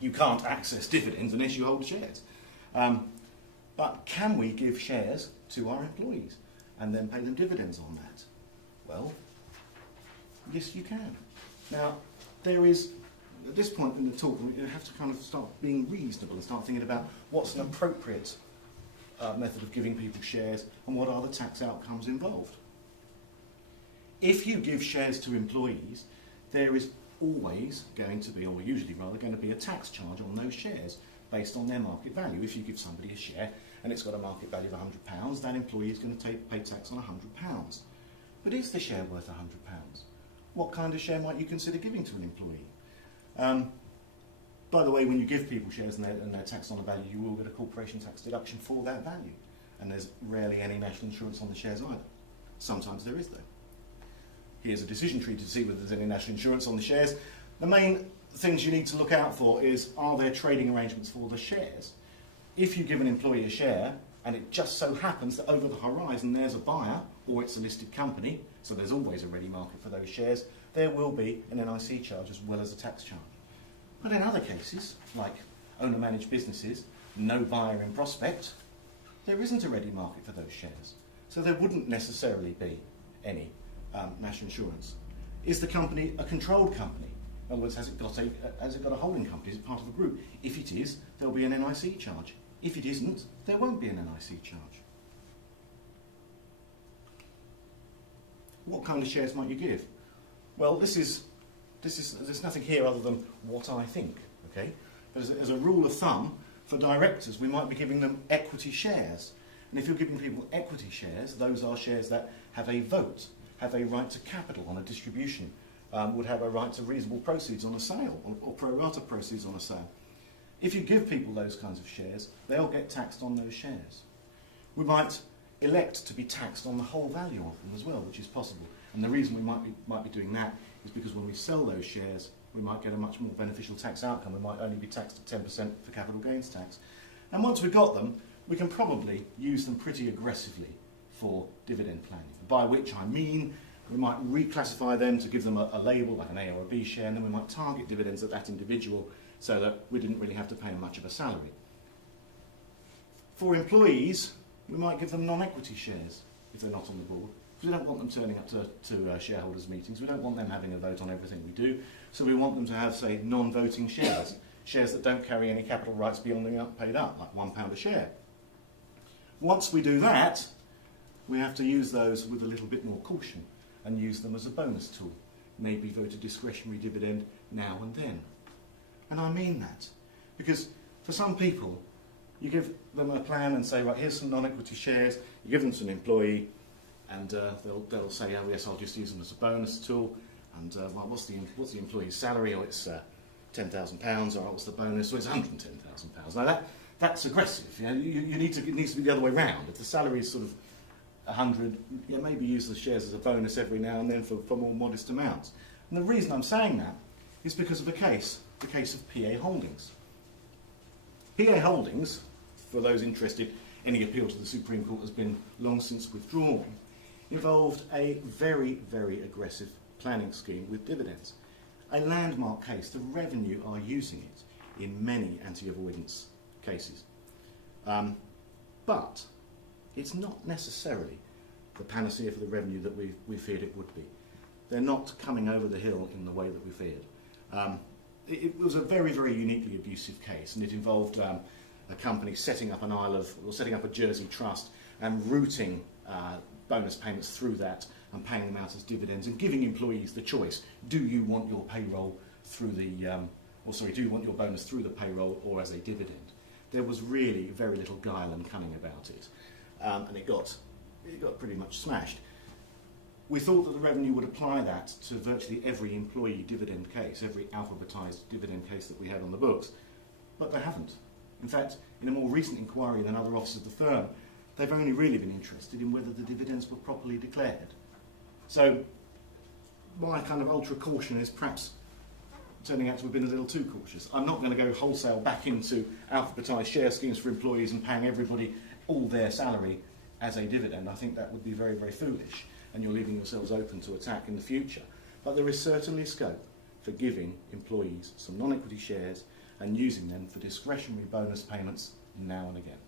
You can't access dividends unless you hold shares. But can we give shares to our employees and then pay them dividends on that? Well, yes, you can. Now, there is, at this point in the talk, you have to kind of start being reasonable and start thinking about what's an appropriate method of giving people shares and what are the tax outcomes involved. If you give shares to employees, there is always going to be, or usually rather, going to be a tax charge on those shares based on their market value. If you give somebody a share and it's got a market value of £100, that employee is going to pay tax on £100. But is the share worth £100? What kind of share might you consider giving to an employee? By the way, when you give people shares and they're taxed on the value, you will get a corporation tax deduction for that value. And there's rarely any national insurance on the shares either. Sometimes there is, though. Here's a decision tree to see whether there's any national insurance on the shares. The main things you need to look out for is, are there trading arrangements for the shares? If you give an employee a share and it just so happens that over the horizon there's a buyer or it's a listed company, so there's always a ready market for those shares, there will be an NIC charge as well as a tax charge. But in other cases, like owner-managed businesses, no buyer in prospect, there isn't a ready market for those shares. So there wouldn't necessarily be any national insurance. Is the company a controlled company? In other words, has it got a holding company? Is it part of a group? If it is, there'll be an NIC charge. If it isn't, there won't be an NIC charge. What kind of shares might you give? Well, there's nothing here other than what I think, okay? But as a rule of thumb, for directors, we might be giving them equity shares. And if you're giving people equity shares, those are shares that have a vote, have a right to capital on a distribution, would have a right to reasonable proceeds on a sale, or pro rata proceeds on a sale. If you give people those kinds of shares, they'll get taxed on those shares. We might elect to be taxed on the whole value of them as well, which is possible. And the reason we might be doing that is because when we sell those shares, we might get a much more beneficial tax outcome. We might only be taxed at 10% for capital gains tax. And once we've got them, we can probably use them pretty aggressively for dividend planning, by which I mean we might reclassify them to give them a label like an A or a B share, and then we might target dividends at that individual so that we didn't really have to pay them much of a salary. For employees, we might give them non-equity shares if they're not on the board. We don't want them turning up to shareholders' meetings. We don't want them having a vote on everything we do. So we want them to have, say, non-voting shares, shares that don't carry any capital rights beyond being paid up, like £1 a share. Once we do that, we have to use those with a little bit more caution and use them as a bonus tool. Maybe vote a discretionary dividend now and then. And I mean that, because for some people, you give them a plan and say, right, here's some non-equity shares, you give them to an employee, and they'll say, oh yes, I'll just use them as a bonus tool, and well, what's the employee's salary? Oh, it's £10,000, or what's the bonus? Oh, it's £110,000. Now that's aggressive. You know, it needs to be the other way round. If the salary is sort of 100, yeah, maybe use the shares as a bonus every now and then for more modest amounts. And the reason I'm saying that is because of the case of PA Holdings. PA Holdings, for those interested, any appeal to the Supreme Court has been long since withdrawn, involved a very, very aggressive planning scheme with dividends. A landmark case. The Revenue are using it in many anti-avoidance cases. But it's not necessarily the panacea for the Revenue that we feared it would be. They're not coming over the hill in the way that we feared. It was a very, very uniquely abusive case, and it involved a company setting up setting up a Jersey trust and routing bonus payments through that and paying them out as dividends and giving employees the choice: do you want your payroll through do you want your bonus through the payroll or as a dividend? There was really very little guile and cunning about it, and it got pretty much smashed. We thought that the Revenue would apply that to virtually every employee dividend case, every alphabetised dividend case that we had on the books, but they haven't. In fact, in a more recent inquiry than other officers of the firm, they've only really been interested in whether the dividends were properly declared. So my kind of ultra caution is perhaps turning out to have been a little too cautious. I'm not going to go wholesale back into alphabetised share schemes for employees and paying everybody all their salary as a dividend. I think that would be very, very foolish, and you're leaving yourselves open to attack in the future. But there is certainly scope for giving employees some non-equity shares and using them for discretionary bonus payments now and again.